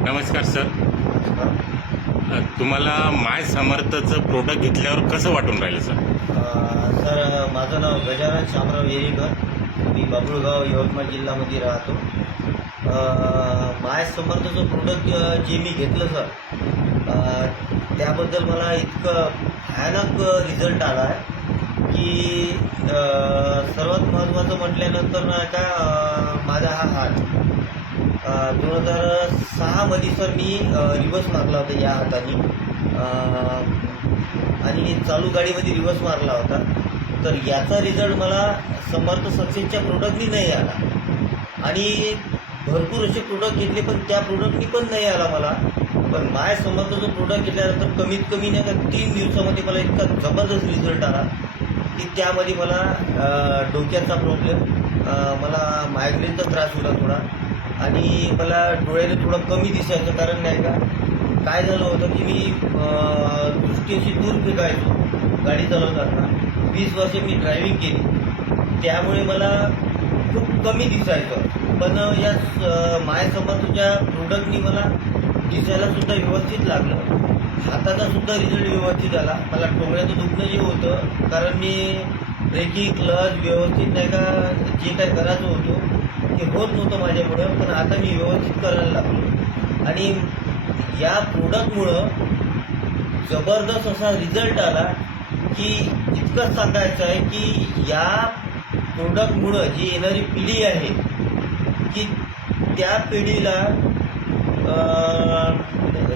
नमस्कार सर. तुम्हाला माय समर्थचं प्रोडक्ट घेतल्यावर कसं वाटून राहिलं सर? सर, माझं नाव गजानन शामराव येरीकर. मी बाबुळगाव यवतमाळ जिल्ह्यामध्ये राहतो. माय समर्थचं प्रोडक्ट जे मी घेतलं सर, त्याबद्दल मला इतकं भयानक रिझल्ट आला आहे की सर्वात महत्त्वाचं म्हटल्यानंतर नाही का, माझा हा हात 2006मध्ये सर मी रिवर्स मारला होता या हाताने, आणि चालू गाडीमध्ये रिवर्स मारला होता. तर याचा रिझल्ट मला समर्थ सक्सेसच्या प्रोडक्टनी नाही आला, आणि भरपूर असे प्रोडक्ट घेतले पण त्या प्रोडक्टनी पण नाही आला मला. पण माय समर्थचं प्रोडक्ट घेतल्यानंतर कमीत कमी नाही का 3 दिवसामध्ये मला इतका जबरदस्त रिझल्ट आला की त्यामध्ये मला डोक्याचा प्रॉब्लेम, मला मायग्रेनचा त्रास होता थोडा, आणि मला डोळ्याने थोडं कमी दिसायचं. कारण नाही का, काय झालं होतं की मी दृष्टी अशी दूर फेकायचो गाडी चालवताना. 20 वर्ष मी ड्रायव्हिंग केली, त्यामुळे मला खूप कमी दिसायचं. पण या माय समर्थच्या प्रोडक्टनी मला दिसायलासुद्धा व्यवस्थित लागलं, हाताचासुद्धा रिझल्ट व्यवस्थित आला. मला टोंगळ्याचं दुखणं जे होतं, कारण मी ब्रेकिंग क्लच व्यवस्थित नाही का जे काय करायचं होतं ते होत नव्हतं माझ्यामुळं, पण आता मी व्यवस्थित करायला लागलो. आणि या प्रोडक्टमुळं जबरदस्त असा रिझल्ट आला की इतकंच सांगायचं आहे की या प्रोडक्टमुळं जी येणारी पिढी आहे की त्या पिढीला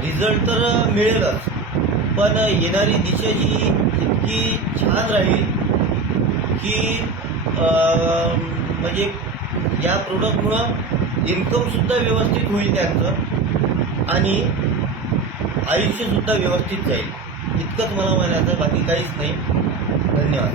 रिझल्ट तर मिळेलच, पण येणारी दिशा जी इतकी छान राहील की म्हणजे या प्रोडक्टमुळं इन्कमसुद्धा व्यवस्थित होईल त्यांचं, आणि आयुष्यसुद्धा व्यवस्थित जाईल. इतकंच मला म्हणायचं, बाकी काहीच नाही. धन्यवाद.